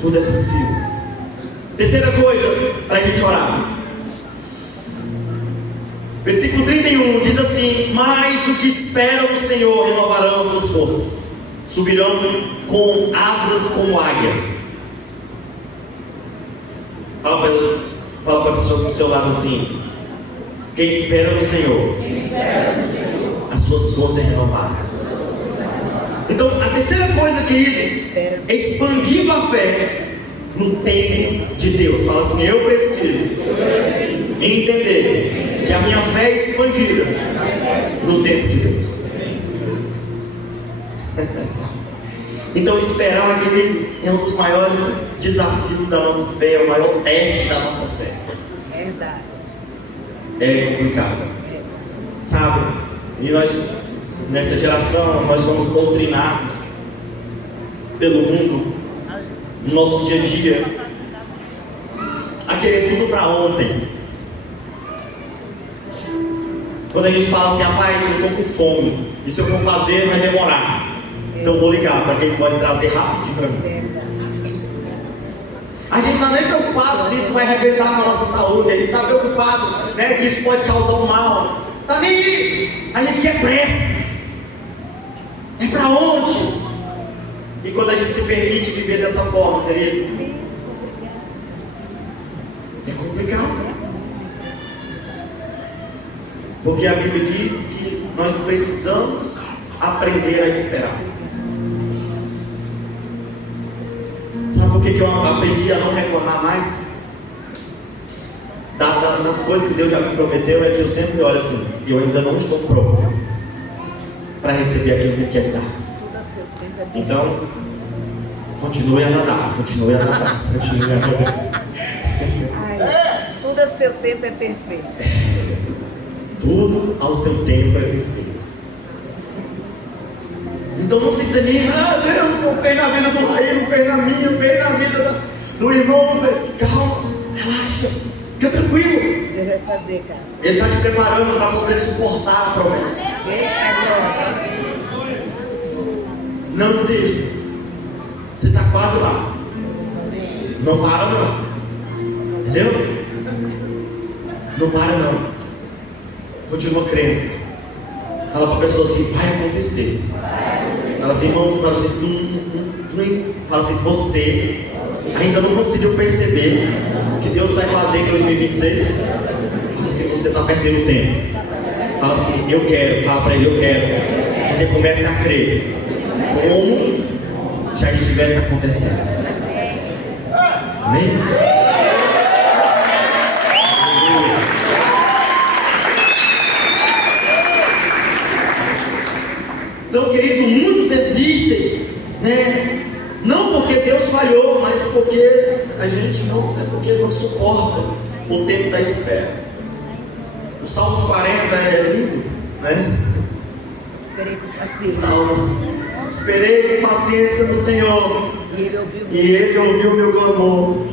Tudo é possível. Terceira coisa para a gente orar. Versículo 31 diz assim: mas o que esperam no Senhor renovarão as suas forças, subirão com asas como águia. Fala para a pessoa do seu lado assim: quem espera no Senhor, as suas forças renovadas. Então a terceira coisa, querido, é expandindo a fé, no tempo de Deus. Fala assim: eu preciso entender que a minha fé é expandida no tempo de Deus. Então, esperar, querido, é um dos maiores desafios da nossa fé, é o maior teste da nossa fé. Verdade. É complicado, sabe? E nós, nessa geração, nós somos doutrinados pelo mundo, no nosso dia a dia, a querer tudo para ontem. Quando a gente fala assim: rapaz, eu estou com fome, e se eu for fazer vai demorar, então eu vou ligar para quem pode trazer rapidinho para mim. Verdade. A gente não está nem preocupado se isso vai arrebentar com a nossa saúde, a gente está preocupado, né, que isso pode causar um mal. Está nem aí, a gente quer pressa. É para onde? E quando a gente se permite viver dessa forma, querido, é complicado. Porque a Bíblia diz que nós precisamos aprender a esperar. Sabe por que eu aprendi a não reclamar mais? Das coisas que Deus já me prometeu, é que eu sempre olho assim: eu ainda não estou pronto para receber aquilo que Ele quer me dar. Então, continue a nadar, continue a nadar, continue a nadar. Ai, tudo a seu tempo é perfeito. Tudo ao seu tempo é perfeito. Então não se desanime: ah, Deus, eu fez na vida do Raí, não fez na minha, fez na vida do irmão. Calma, relaxa, fica tranquilo. Deus vai fazer, Cássio. Ele está te preparando para poder suportar a promessa. Não desista. Você está quase lá. Não para não. Entendeu? Não para não. Continua crendo. Fala para a pessoa assim: vai acontecer. Fala assim: irmão, fala assim, fala assim: você ainda não conseguiu perceber o que Deus vai fazer em 2026? Fala assim: você está perdendo tempo. Fala assim: eu quero. Fala para ele: eu quero. Você começa a crer como já estivesse acontecendo. Amém? Então, querido, muitos desistem, né? Não porque Deus falhou, mas porque a gente não, é porque não suporta o tempo da espera. O Salmos 40 é lindo, né? Salmo: esperei com paciência no Senhor, e Ele ouviu o meu clamor.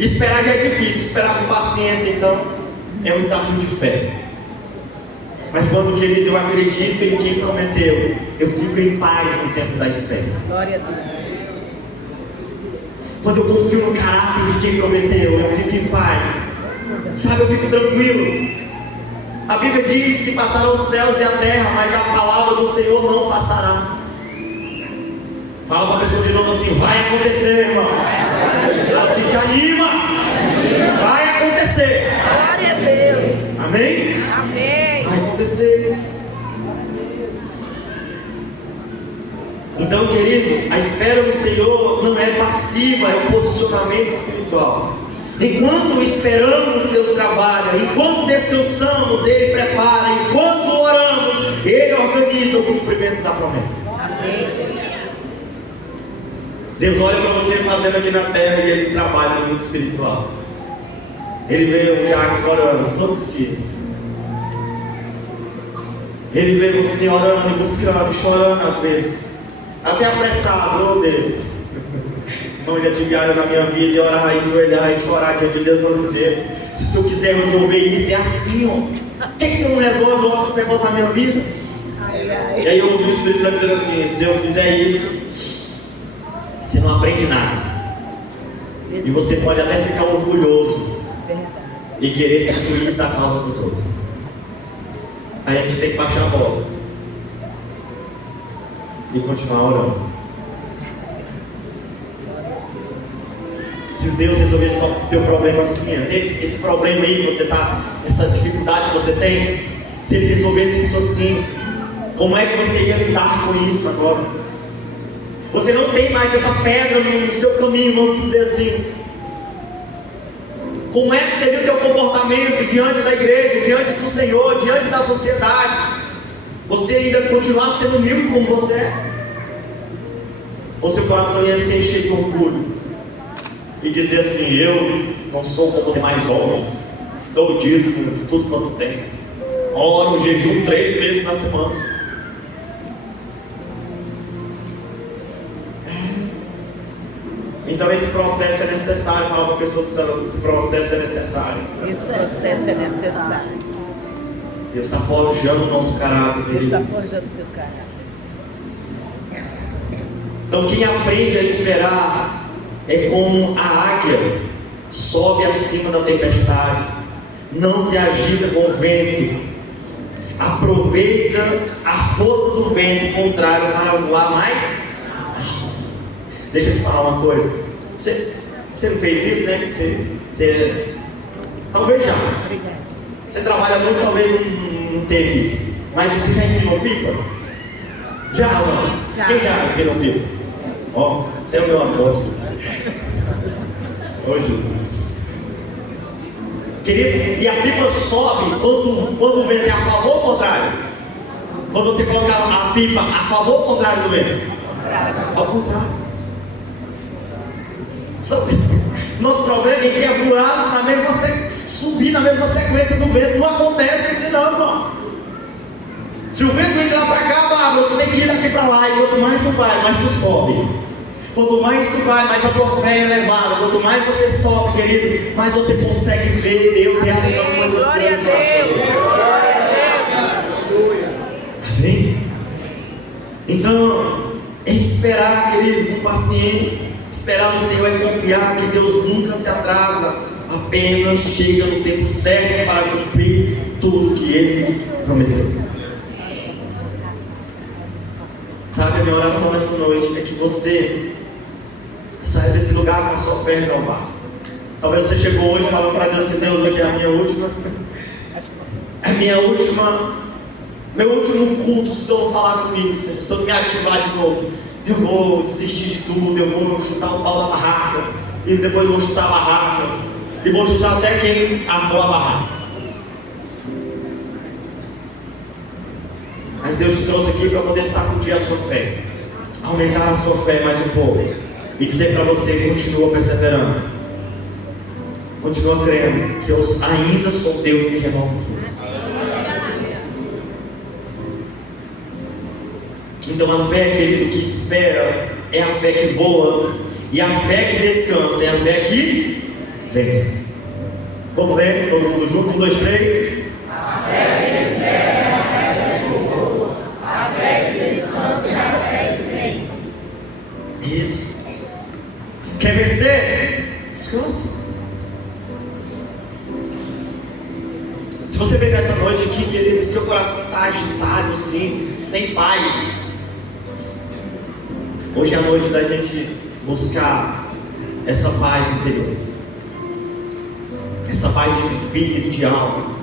Esperar já é difícil, esperar com paciência, então, é um desafio de fé. Mas quando, querido, eu acredito em quem prometeu, eu fico em paz no tempo da espera. Glória a Deus. Quando eu confio no caráter de quem prometeu, eu fico em paz. Sabe, eu fico tranquilo. A Bíblia diz que passarão os céus e a terra, mas a palavra do Senhor não passará. Fala para a pessoa de novo assim: vai acontecer, irmão. Ela se te anima. Vai acontecer. Glória a Deus. Amém? Amém. Vai acontecer. Então, querido, a espera do Senhor não é passiva, é um posicionamento espiritual. Enquanto esperamos, Deus trabalha. Enquanto descansamos, Ele prepara. Enquanto oramos, Ele organiza o cumprimento da promessa. Amém. Deus olha para você fazendo aqui na terra e Ele trabalha no mundo espiritual. Ele vê o Jacques orando todos os dias. Ele vê você orando e buscando, chorando às vezes, até apressado. Oh Deus, não, já tive área na minha vida, e orar, e enjoelhar, e chorar diante de Deus todos os dias. Se o Senhor quiser resolver isso, é assim, ó. Por que você não resolve logo esse negócio na minha vida? E aí eu ouvi o Espírito Santo dizendo assim: se eu fizer isso, você não aprende nada. E você pode até ficar orgulhoso e querer ser juiz da causa dos outros. Aí a gente tem que baixar a bola e continuar orando. Se Deus resolver esse teu problema assim, esse problema aí que você está, essa dificuldade que você tem, se Ele resolvesse isso assim, como é que você ia lidar com isso agora? Você não tem mais essa pedra no seu caminho, vamos dizer assim. Como é que seria o teu comportamento diante da igreja, diante do Senhor, diante da sociedade? Você ainda continuar sendo humilde como você é? Ou seu coração ia se encher de orgulho e dizer assim: eu não sou como os demais homens, dou dízimo de tudo quanto tenho, oro, jejum 3 vezes na semana. Então esse processo é necessário. Fala para a pessoa que esse processo é necessário. Esse processo é necessário. Deus está forjando o nosso caráter. Deus está forjando o teu caráter. Então quem aprende a esperar é como a águia, sobe acima da tempestade, não se agita com o vento, aproveita a força do vento contrário para voar mais. Deixa eu te falar uma coisa. Você não fez isso, né? Você talvez já. Obrigada. Você trabalha muito, talvez não teve isso. Mas você já empilhou pipa? Já ou não? Já. Quem já empilhou pipa? Ó, tem o meu apóstolo. Ô Jesus. Querido, e a pipa sobe quando o vento é a favor ou contrário? Quando você coloca a pipa a favor ou contrário do vento? Ao contrário. Nosso problema é que ia voar na mesma subir na mesma sequência do vento. Não acontece assim não, irmão. Se o vento vem lá para cá, tu tem que ir daqui para lá. E quanto mais tu vai, mais tu sobe. Quanto mais tu vai, mais a tua fé é elevada. Quanto mais você sobe, querido, mais você consegue ver Deus realizando coisas Glória a grandes na sua Deus. vida. Glória a Deus. Amém? Então, é esperar, querido, com paciência. Esperar no Senhor é confiar que Deus nunca se atrasa, apenas chega no tempo certo para cumprir tudo que Ele prometeu. Sabe, a minha oração nessa noite é que você saia desse lugar com a sua fé renovada. Talvez você chegou hoje e falou para Deus assim: Deus, hoje é a minha última. Meu último culto, o Senhor falar comigo, se o Senhor me ativar de novo, eu vou desistir de tudo, eu vou chutar o pau da barraca, e depois vou chutar a barraca, e vou chutar até quem armou a barraca. Mas Deus te trouxe aqui para poder sacudir a sua fé, aumentar a sua fé mais um pouco, e dizer para você: continua perseverando, continua crendo, que eu ainda sou Deus que renova força. Então a fé, querido, que espera é a fé que voa, e a fé que descansa é a fé que vence. Vamos ler todo mundo junto? 1, 2, 3. A fé que espera é a fé que voa, a fé que descansa é a fé que vence. Isso. Quer vencer? Descansa. Se você veio nessa noite aqui, querido, seu coração está agitado assim, sem paz, hoje é a noite da gente buscar essa paz interior, essa paz de espírito, de alma.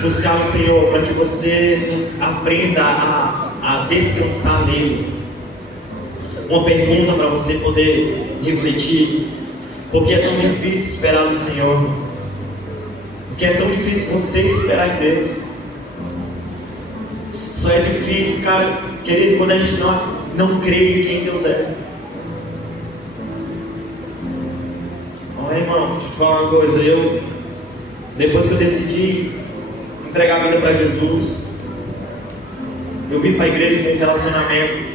Buscar o Senhor para que você aprenda a descansar nele. Uma pergunta para você poder refletir: por que é tão difícil esperar no Senhor? Por que é tão difícil você esperar em Deus? Só é difícil, cara, querido, quando a gente não crê em quem Deus é. Olha, irmão, deixa eu te falar uma coisa. Depois que eu decidi entregar a vida para Jesus, eu vim para a igreja com um relacionamento.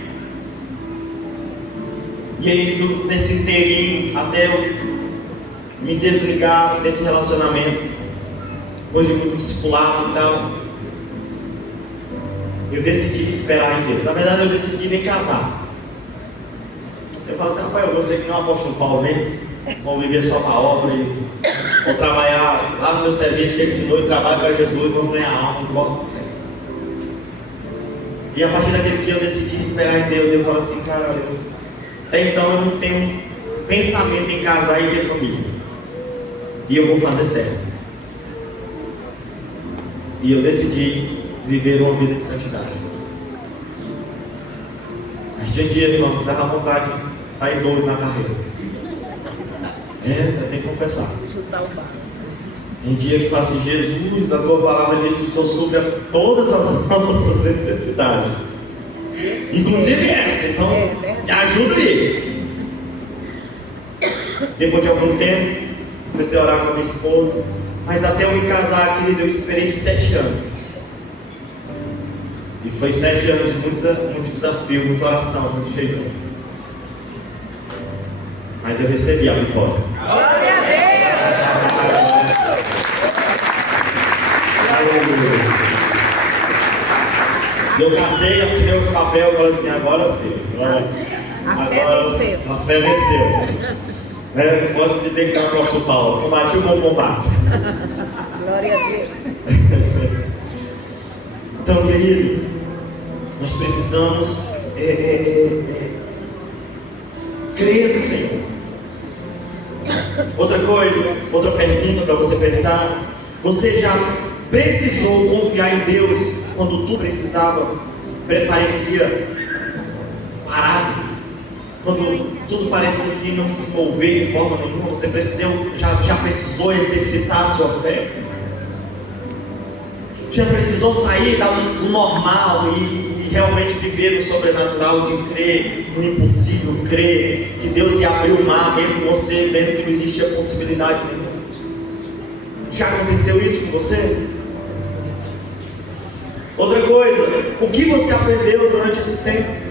E aí, nesse inteirinho, até eu me desligar desse relacionamento, hoje muito discipulado e tal, eu decidi esperar em Deus. Na verdade, eu decidi me casar. Eu falo assim: rapaz, você que não é o apóstolo Paulo mesmo, vou viver só para a obra e vou trabalhar lá no meu serviço, chego de noite, trabalho para Jesus, vou ganhar alma, volto. E a partir daquele dia eu decidi esperar em Deus. Eu falo assim: cara, até então eu não tenho pensamento em casar e ter família, e eu vou fazer certo. E eu decidi viver uma vida de santidade. Mas tinha dia, irmão, que dava vontade de sair doido na carreira. Eu tenho que confessar. Chutar o barco. Tem dia que fala assim: Jesus, a tua palavra diz que o Senhor supre todas as nossas necessidades. Inclusive essa, então me ajuda aí. Depois de algum tempo, comecei a orar com a minha esposa. Mas até eu me casar, querido, eu esperei 7 anos. E foi 7 anos de muito desafio, muita oração, muito jejum. Mas eu recebi a vitória. Glória a Deus! Eu casei, assinei os papéis e falei assim: agora sim. A fé venceu. A fé venceu. Posso dizer que é o apóstolo Paulo: combati o bom combate. Glória a Deus. Então, querido, nós precisamos crer no Senhor. Outra coisa, outra pergunta para você pensar: você já precisou confiar em Deus quando tu precisava, parecia parado? Quando tudo parecia assim não se mover de forma nenhuma, você já precisou exercitar a sua fé? Já precisou sair do normal e realmente viver no sobrenatural, de crer no impossível, crer que Deus ia abrir o mar, mesmo você vendo que não existia possibilidade nenhuma? Já aconteceu isso com você? Outra coisa, o que você aprendeu durante esse tempo?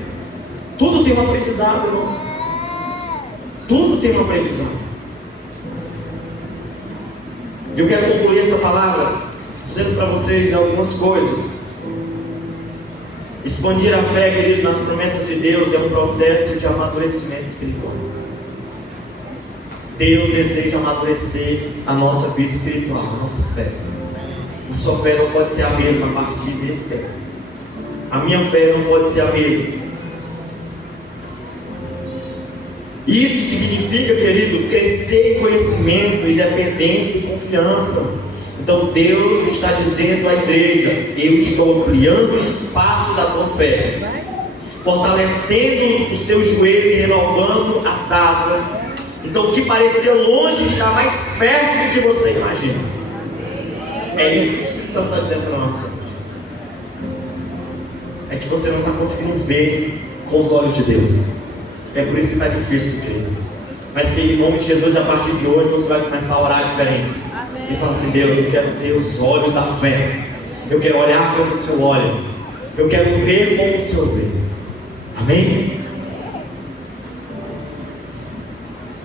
Tudo tem um aprendizado, irmão. Tudo tem um aprendizado. Eu quero concluir essa palavra dizendo para vocês algumas coisas. Expandir a fé, querido, nas promessas de Deus é um processo de amadurecimento espiritual. Deus deseja amadurecer a nossa vida espiritual, a nossa fé. A sua fé não pode ser a mesma a partir desse tempo. A minha fé não pode ser a mesma. Isso significa, querido, crescer em conhecimento, independência e confiança. Então Deus está dizendo à igreja: eu estou ampliando o espaço da tua fé, fortalecendo os teus joelhos e renovando as asas. Então o que parecia longe está mais perto do que você imagina. É isso que o Espírito Santo está dizendo para nós. É que você não está conseguindo ver com os olhos de Deus. É por isso que está difícil, querido. Mas que em nome de Jesus, a partir de hoje, você vai começar a orar diferente. E falar assim: Deus, eu quero ter os olhos da fé. Eu quero olhar como o Senhor olha. Eu quero ver como o Senhor vê. Amém?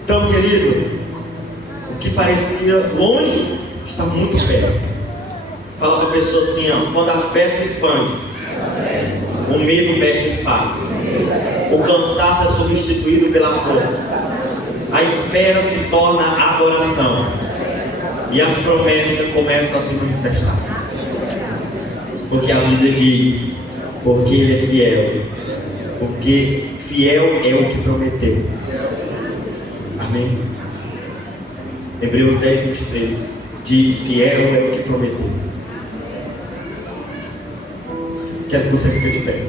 Então, querido, o que parecia longe está muito perto. Fala para a pessoa assim: ó, quando a fé se expande, o medo perde espaço. O cansaço é substituído pela força. A espera se torna adoração. E as promessas começam a se manifestar. Porque a Bíblia diz: porque Ele é fiel. Porque fiel é o que prometeu. Amém? Hebreus 10, 23 diz: fiel é o que prometeu. Quero que você fique de pé.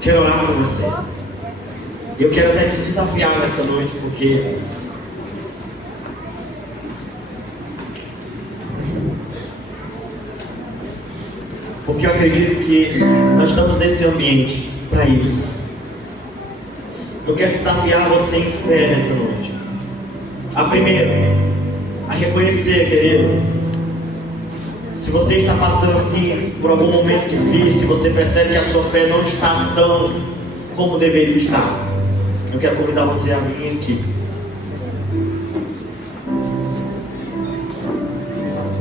Quero orar por você. Eu quero até te desafiar nessa noite, porque eu acredito que nós estamos nesse ambiente para isso. Eu quero desafiar você em fé nessa noite. A primeira, a reconhecer, querido. Se você está passando assim por algum momento difícil, se você percebe que a sua fé não está tão como deveria estar, eu quero convidar você a vir aqui.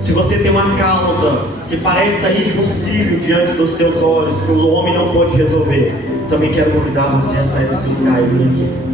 Se você tem uma causa que parece impossível diante dos seus olhos, que o homem não pode resolver, também quero convidar você a sair do seu lugar e vir aqui.